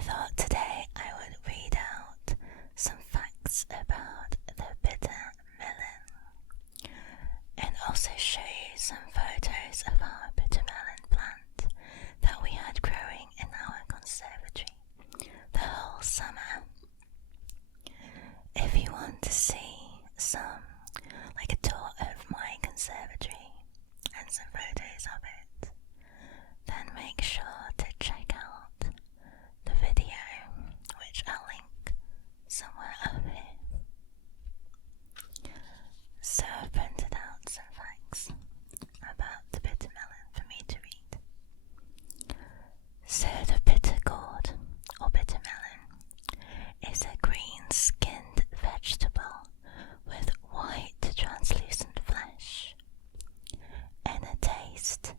I thought today I would read out some facts about the bitter melon and also show you some photos of our bitter melon plant that we had growing in our conservatory the whole summer. If you want to see a tour of my conservatory and some photos of it, then make sure to check out the video, which I'll link somewhere up here. So I've printed out some facts about the bitter melon for me to read. So the bitter gourd, or bitter melon, is a green-skinned vegetable with white translucent flesh and a taste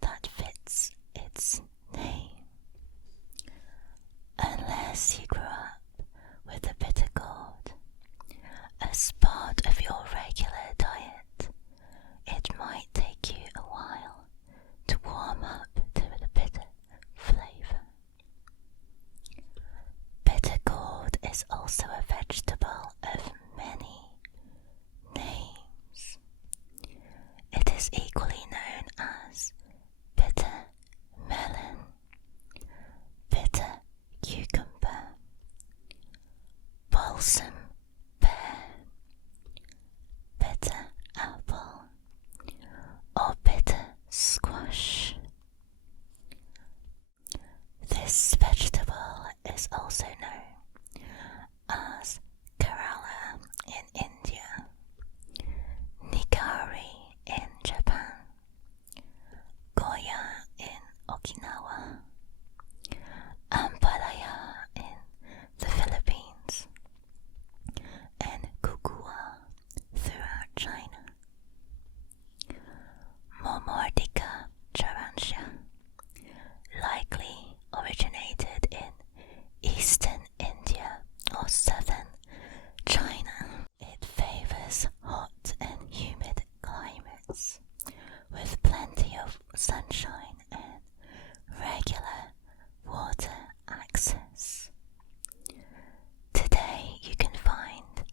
that fits its name. Unless you grew up with the bitter gourd as part of your regular diet, it might take you a while to warm up to the bitter flavour. Bitter gourd is also a vegetable of many names. It is equally known as bitter melon, bitter cucumber, balsam pear, bitter apple, or bitter squash. This vegetable is also known as Kerala in India, Nigari in Japan, Goya in Okinawa, ampalaya in the Philippines, and kukua throughout China. Momordica charantia likely originated in eastern India or southern China. It favours hot and humid climates with plenty of sunshine and regular water access. Today you can find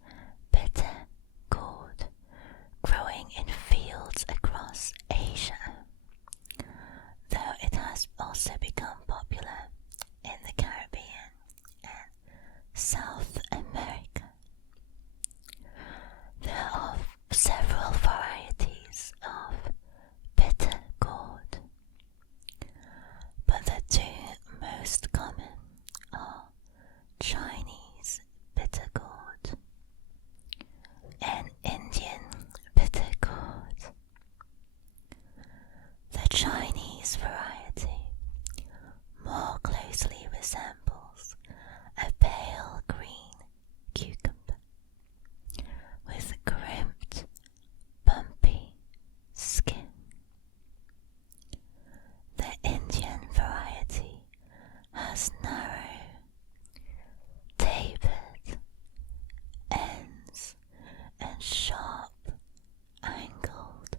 bitter gourd growing in fields across Asia, though it has also become popular in the Caribbean and South America. There are several varieties of bitter gourd, but the two most common are Chinese bitter gourd and Indian bitter gourd. The Chinese variety more closely resembles a pale green cucumber with crimped, bumpy skin. The Indian variety has narrow, tapered ends and sharp, angled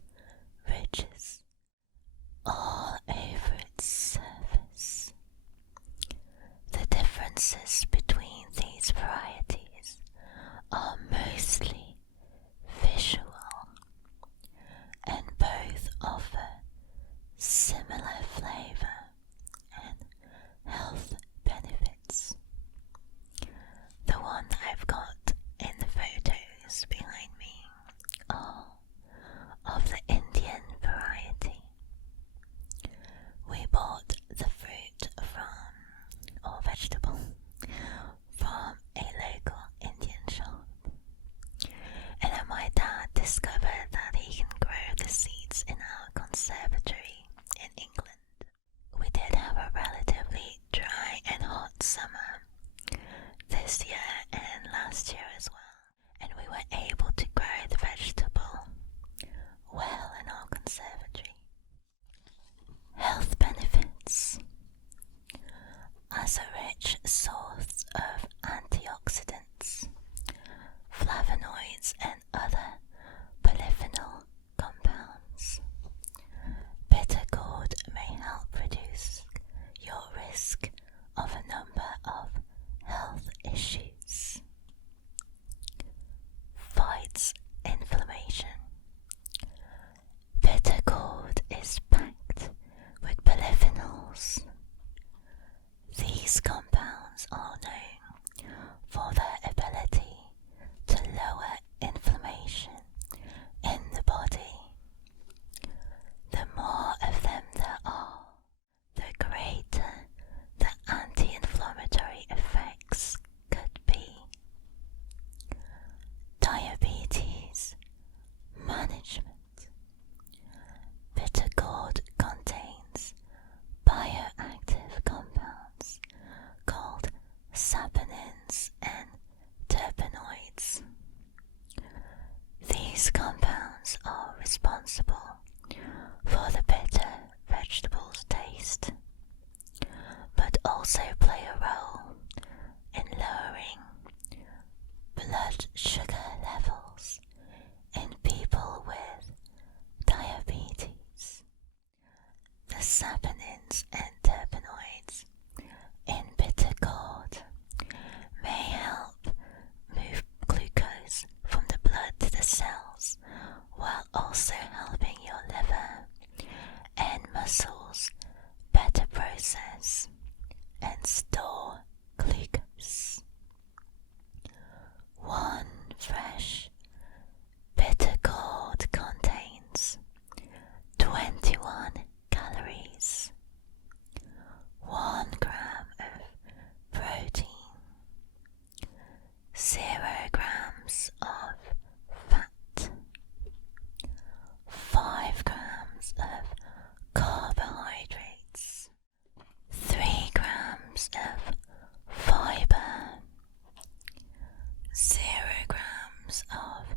ridges all over its surface. The differences between these varieties are mostly visual, and both offer similar flavour and health benefits. The one that I've got in the photos behind me are of the Indian variety. We bought the fruit or vegetable from a local Indian shop, and then my dad discovered that he can grow the seeds in our conservatory in England. We did have a relatively dry and hot summer this year and last year as well, and we were able to grow the vegetable well in our conservatory. Health benefits. As a rich source of antioxidants, flavonoids and other polyphenol compounds, bitter gourd may help reduce your risk of a number also play a role in lowering blood sugar levels in people with diabetes. The saponins and terpenoids in bitter gourd may help move glucose from the blood to the cells, while also helping your liver and muscles better process and store glucose. One fresh bitter gourd contains 21 calories, 1 gram of protein, 0 grams of fat, 5 grams of carbohydrates, 3 grams of fiber, 0 grams of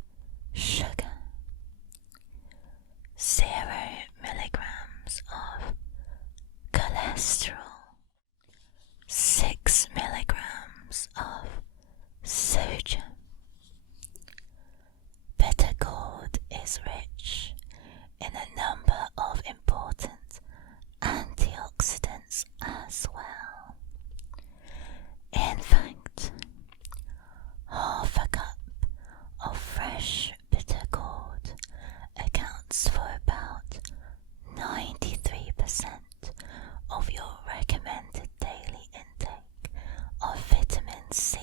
sugar, 0 milligrams of cholesterol, 6 milligrams of sodium. Bitter gourd is rich in a number of important antioxidants as well. In fact, half a cup of fresh bitter gourd accounts for about 93% of your recommended daily intake of vitamin C.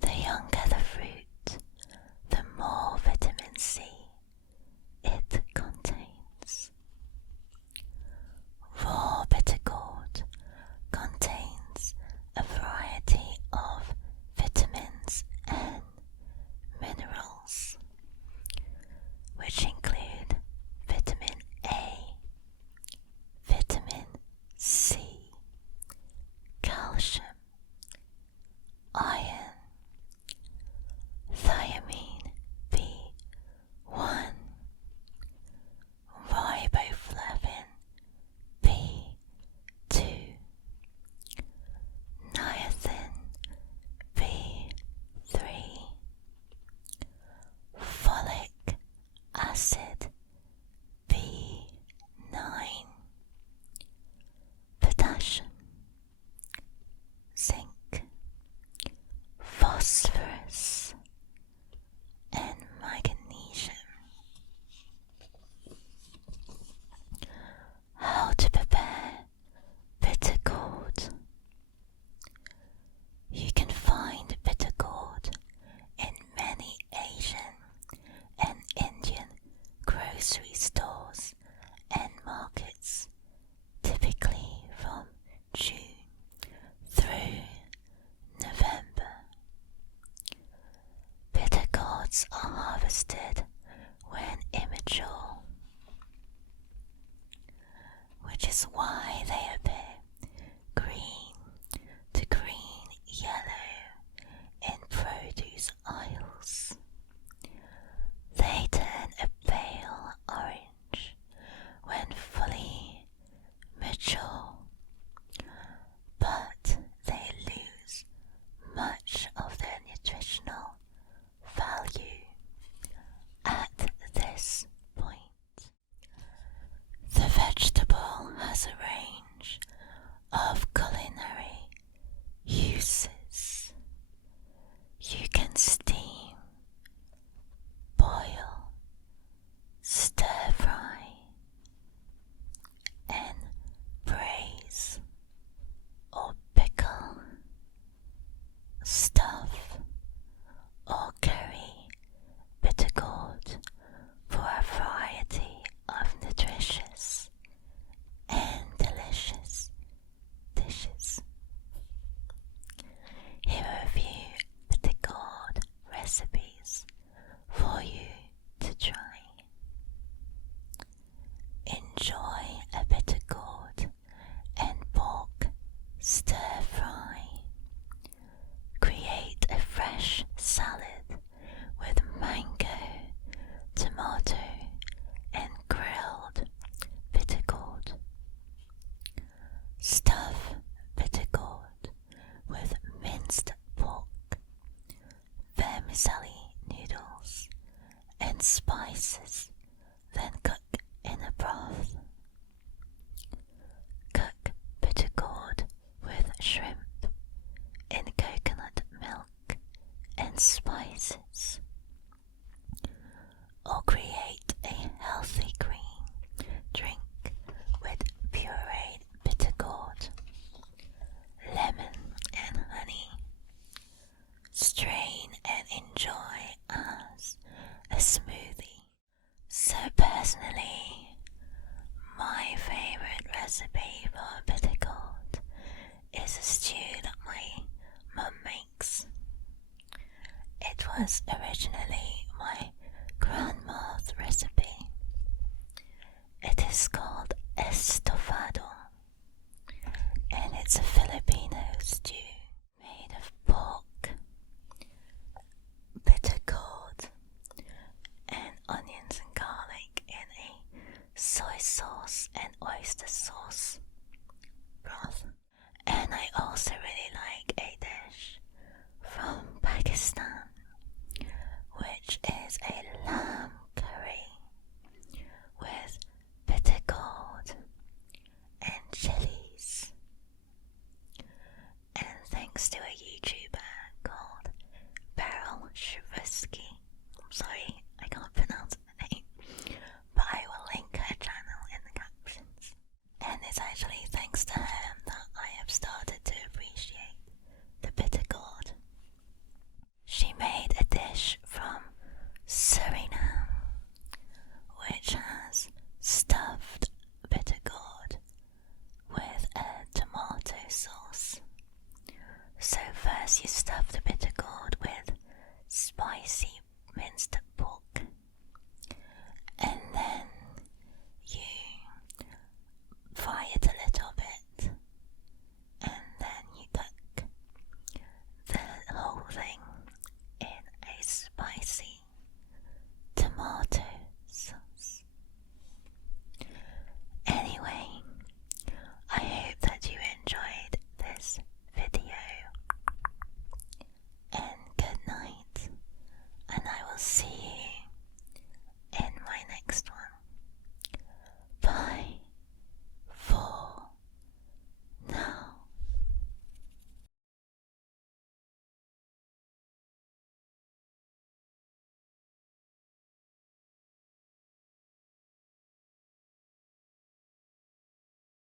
The younger the fruit, the more vitamin C it contains. Raw bitter gourd contains a variety of vitamins and minerals, which include vitamin A, vitamin C, calcium, iron, thiamine B1, riboflavin B2, niacin B3, folic acid B9, potassium, zinc, phosphorus, and magnesium. How to prepare bitter gourd? You can find bitter gourd in many Asian and Indian grocery stores and markets, typically from June through November. Bitter gourds are harvested when immature, which is why they appear green to green-yellow in produce aisles. They turn a pale orange when fully mature, but they lose much of their nutritional value at this point. The vegetable has a range of culinary uses. You can steam, boil, stir fry, and braise or pickle, stuff or curry bitter gourd for a variety of nutritious and delicious dishes. spices, then cook in a broth. Cook bitter gourd with shrimp in coconut milk and spices. Or create a healthy green drink with pureed bitter gourd, lemon and honey. Strain and enjoy as a smoothie. So personally, my favourite recipe for bitter gourd is a stew that my mum makes. It was originally my grandma's recipe. It is called estofado, and it's a Filipino stew made of pork, bitter gourd, and onions and garlic in a soy sauce and oyster sauce broth. And I also really like a dish from Pakistan, which is a lamb curry with bitter gourd and chilies. And thanks to a YouTuber called Beryl Shrivsky, I'm sorry, I can't pronounce the name, but I will link her channel in the captions. And it's actually thanks to her